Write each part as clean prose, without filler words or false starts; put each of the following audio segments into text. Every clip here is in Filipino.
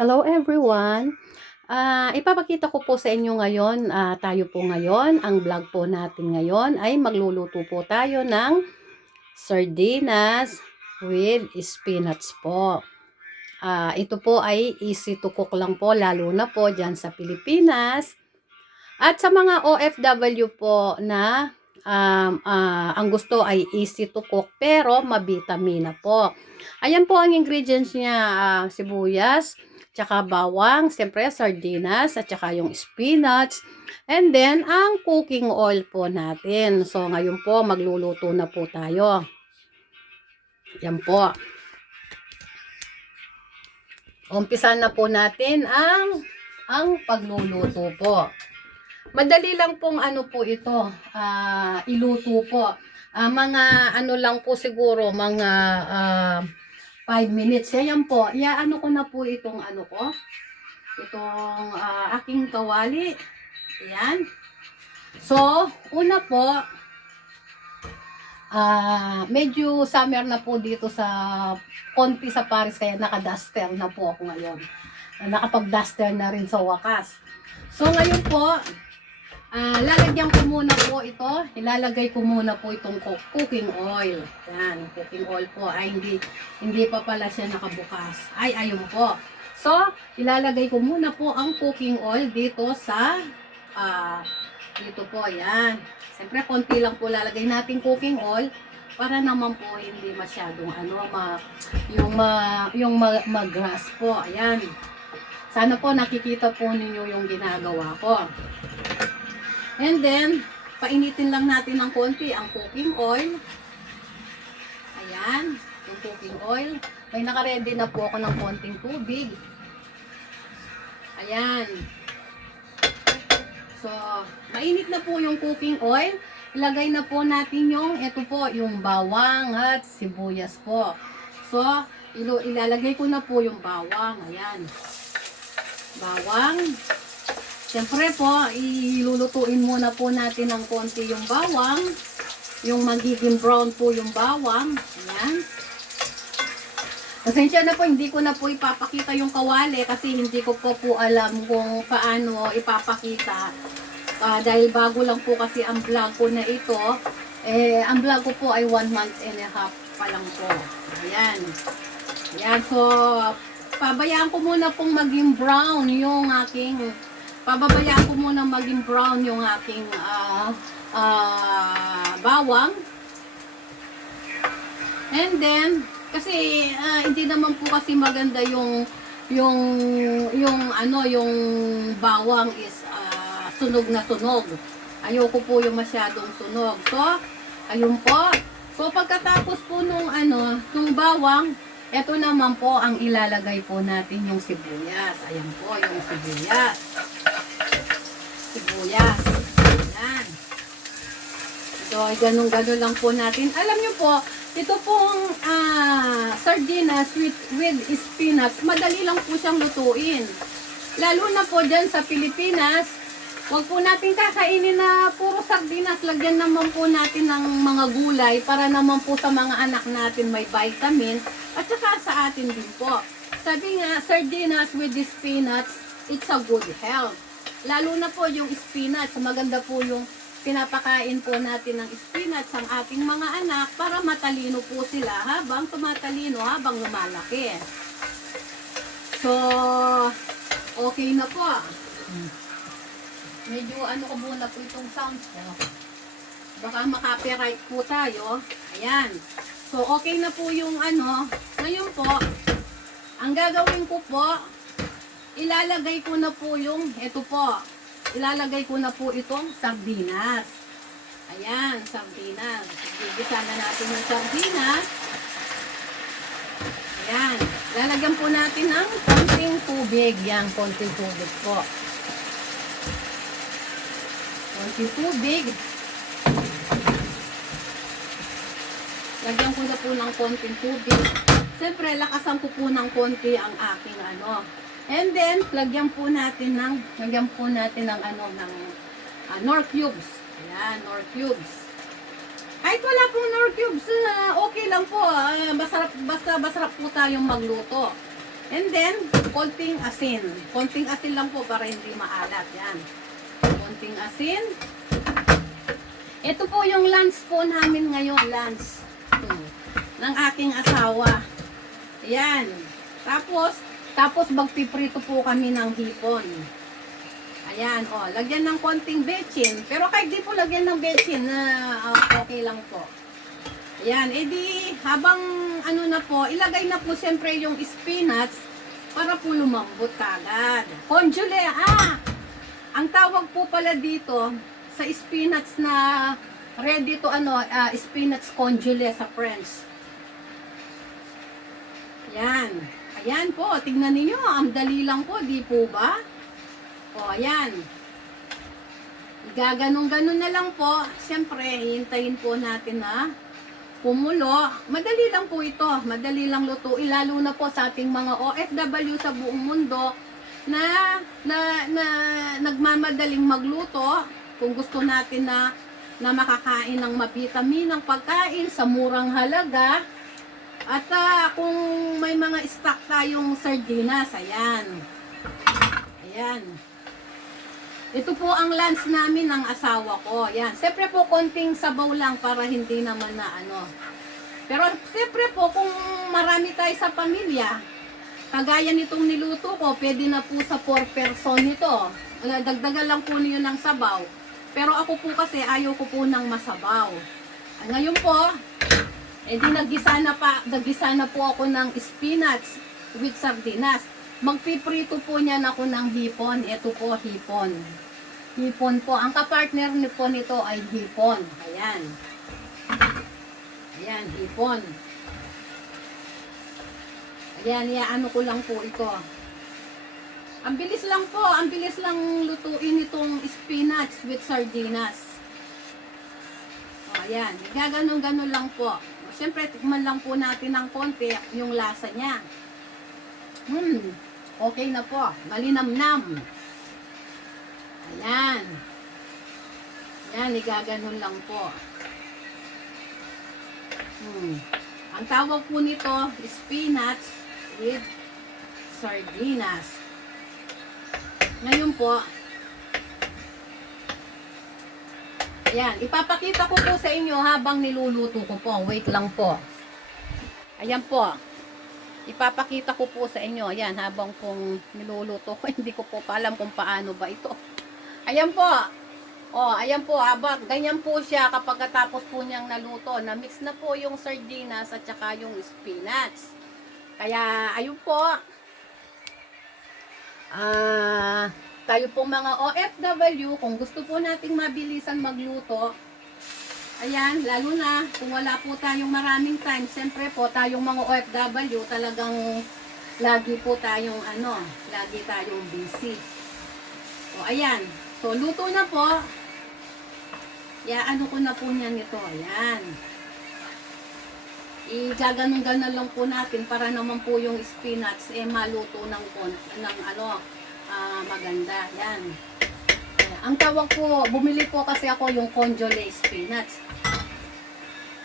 Hello everyone! Ipapakita ko po sa inyo ngayon, tayo po ngayon, ang vlog po natin ngayon ay magluluto po tayo ng sardinas with spinach po. Ito po ay easy to cook lang po, lalo na po dyan sa Pilipinas. At sa mga OFW po na ang gusto ay easy to cook pero mabitamina po. Ayan po ang ingredients niya, sibuyas, tsaka bawang, siyempre sardinas, at tsaka yung spinach, and then ang cooking oil po natin. So ngayon po magluluto na po tayo. Yan po. Umpisa na po natin ang pagluluto po. Madali lang pong ano po ito, iluto po. Mga ano lang po siguro, mga 5 minutes. Yan po, iaano ko na po itong ano ko, itong aking kawali. Ayan. So, una po, medyo summer na po dito sa konti sa Paris, kaya naka-duster na po ako ngayon. Nakapag-duster na rin sa wakas. So, ngayon po, lalagyan ko muna po ito, ilalagay ko muna po itong cooking oil. Yan, cooking oil po. Ay, hindi pa pala siya nakabukas. Ay, ayun po. So, ilalagay ko muna po ang cooking oil dito sa, dito po, yan. Siyempre, konti lang po lalagay natin cooking oil para naman po hindi masyadong mag-grass po. Ayan. Sana po nakikita po ninyo yung ginagawa ko. And then, painitin lang natin ng konti ang cooking oil. Ayan, yung cooking oil. May naka-ready na po ako ng konting tubig. Ayan. So, mainit na po yung cooking oil. Ilagay na po natin ito po, yung bawang at sibuyas po. So, ilalagay ko na po yung bawang. Ayan. Bawang. Siyempre po, ilulutuin muna po natin ng konti yung bawang. Yung magiging brown po yung bawang. Ayan. Pasensya na po, hindi ko na po ipapakita yung kawali kasi hindi ko po alam kung paano ipapakita. Dahil bago lang po kasi ang vlog ko na ito. Ang vlog ko po ay 1 month and a half pa lang po. Ayan. Ayan, so pabayaan ko muna pong maging brown yung aking pababayaan ko muna maging brown yung aking bawang. And then, kasi hindi naman po kasi maganda yung bawang is sunog na sunog. Ayoko po yung masyadong sunog. So, ayun po. So, pagkatapos po nung bawang, ito naman po ang ilalagay po natin yung sibuyas. Ayan po yung sibuyas. Sibuyas. Ayan. So, ganun-ganun lang po natin. Alam nyo po, ito pong sardinas with spinach, madali lang po siyang lutuin. Lalo na po dyan sa Pilipinas, huwag po natin kakainin na puro sardinas. Lagyan naman po natin ng mga gulay para naman po sa mga anak natin may vitamin. At saka sa atin din po. Sabi nga, sardinas with the spinach, it's a good health. Lalo na po yung spinach, maganda po yung pinapakain po natin ng spinach ang ating mga anak para matalino po sila habang tumatalino, habang lumalaki. So, okay na po. Medyo ko muna po itong sounds ko. Baka makapiright po tayo. Ayan. So, okay na po yung Ngayon po, ang gagawin ko po, ilalagay ko na po ilalagay ko na po itong sardinas. Ayan, sardinas. Gigisa na natin yung sardinas. Ayan. Lalagyan po natin ng konting tubig. Yan, konting tubig po. Konting tubig. Lagyan ko na po ng konting tubig. Siyempre, lakasan ko po ng konti ang aking And then, lagyan po natin ng Knorr cubes. Ayan, Knorr cubes. Kahit wala pong Knorr cubes, okay lang po. Basta masarap po tayong magluto. And then, konting asin. Konting asin lang po para hindi maalat. Yan. Konting asin. Ito po yung lunch po namin ngayon. Lunch. Ng aking asawa. Yan. Tapos magpiprito po kami ng hipon. Ayan, o. Lagyan ng konting bechin. Pero kahit di po lagyan ng bechin, okay lang po. Ayan, edi habang ano na po, ilagay na po siyempre yung spinach para po lumambot kagad. Congelé, ang tawag po pala dito sa spinach na ready to spinach congelé sa French. Ayan, ayan po, tignan niyo, ang dali lang po, di po ba? O, ayan. Gaganong-ganon na lang po. Siyempre, hintayin po natin na kumulo. Madali lang po ito. Madali lang lutuin. Lalo na po sa ating mga OFW sa buong mundo na nagmamadaling magluto. Kung gusto natin na makakain ng mabitaminang pagkain sa murang halaga. At kung may mga stock tayong sardinas, ayan. Ayan. Ito po ang lunch namin ng asawa ko. Yan. Siyempre po, konting sabaw lang para hindi naman na ano. Pero siyempre po, kung marami tayo sa pamilya, kagaya nitong niluto ko, pwede na po sa 4 person nito. Dagdagan lang po niyo ng sabaw. Pero ako po kasi, ayaw ko po ng masabaw. Ngayon po, naggisa na po ako ng spinach with sardinas. Magpiprito po niyan ako ng hipon. Ito po, hipon. Hipon po. Ang kapartner po nito ay hipon. Ayan. Ayan, hipon. Ayan, iaano ko lang po ito. Ang bilis lang po. Ang bilis lang lutuin itong spinach with sardinas. O, ayan. Gaganon-ganon lang po. Siyempre, tikman lang po natin ng konti yung lasa niya. Okay na po. Malinamnam. Ayan. Ayan, igaganon lang po. Ang tawag po nito, spinach with sardinas. Ngayon po, ayan, ipapakita ko po sa inyo habang niluluto ko po. Wait lang po. Ayan po. Ipapakita ko po sa inyo. Ayan, habang pong niluluto ko. Hindi ko po pa alam kung paano ba ito. Ayan po. O, ayan po. Habang ganyan po siya kapag tapos po niyang naluto. Na-mix na po yung sardinas at saka yung spinach. Kaya, ayun po. Tayo po mga OFW, kung gusto po nating mabilisan magluto, ayan, lalo na kung wala po tayong maraming time, siyempre po tayong mga OFW talagang lagi po tayong lagi tayong busy. O ayan, so luto na po. Ano ko na po niyan ito, ayan. Igaganon-ganon lang po natin para naman po yung spinach maluto ng maganda. Yan. Ang tawag po, bumili po kasi ako yung congelé spinach.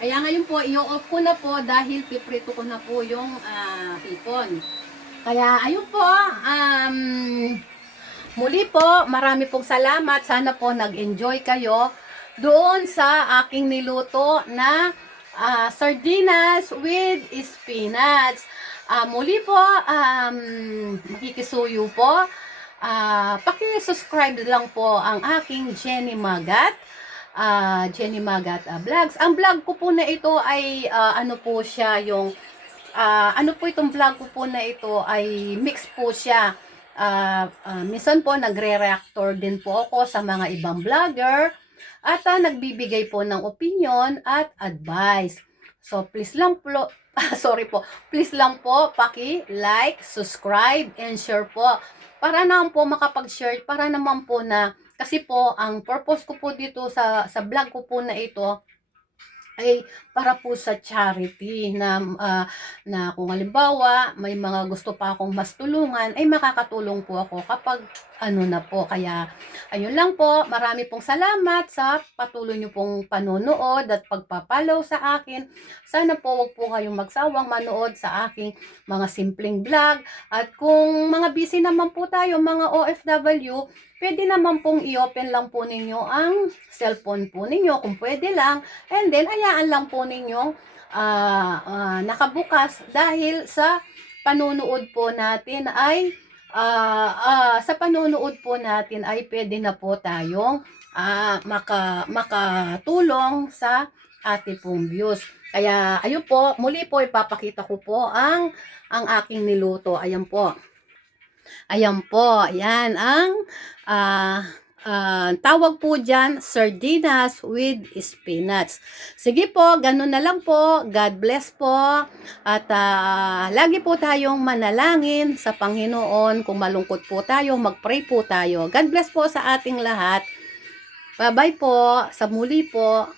Kaya ngayon po, i-off ko na po dahil piprito ko na po yung hipon. Kaya ayun po, muli po, marami pong salamat. Sana po nag-enjoy kayo doon sa aking niluto na sardinas with spinach. Muli po, makikisuyo po. Paki-subscribe lang po ang aking Jenny Magat. Jenny Magat Vlogs. Ang vlog ko po na ito ay ano po siya yung itong vlog ko po na ito ay mix po siya. Minsan po nagre-reactor din po ako sa mga ibang vlogger at nagbibigay po ng opinion at advice. So please lang po please lang po paki-like, subscribe and share po. Para naman po makapag-share, para naman po na, kasi po, ang purpose ko po dito sa vlog ko po na ito, ay para po sa charity na kung halimbawa, may mga gusto pa akong mas tulungan, ay makakatulong po ako kapag ano na po. Kaya, ayun lang po. Marami pong salamat sa patuloy nyo pong panonood at pagpapalaw sa akin. Sana po wag po kayong magsawang manood sa aking mga simpleng vlog. At kung mga busy naman po tayo, mga OFW, pwede naman pong i-open lang po ninyo ang cellphone po ninyo kung pwede lang. And then, ayaan lang po ninyo nakabukas dahil sa panunood po natin ay sa panonood po natin ay pwede na po tayong makatulong sa ating pong views. Kaya ayun po, muli po ipapakita ko po ang aking niluto. Ayan po. Ayan po, ayan ang tawag po dyan, sardinas with spinach. Sige po, ganun na lang po. God bless po. At lagi po tayong manalangin sa Panginoon. Kung malungkot po tayo, mag-pray po tayo. God bless po sa ating lahat. Bye-bye po. Sa muli po.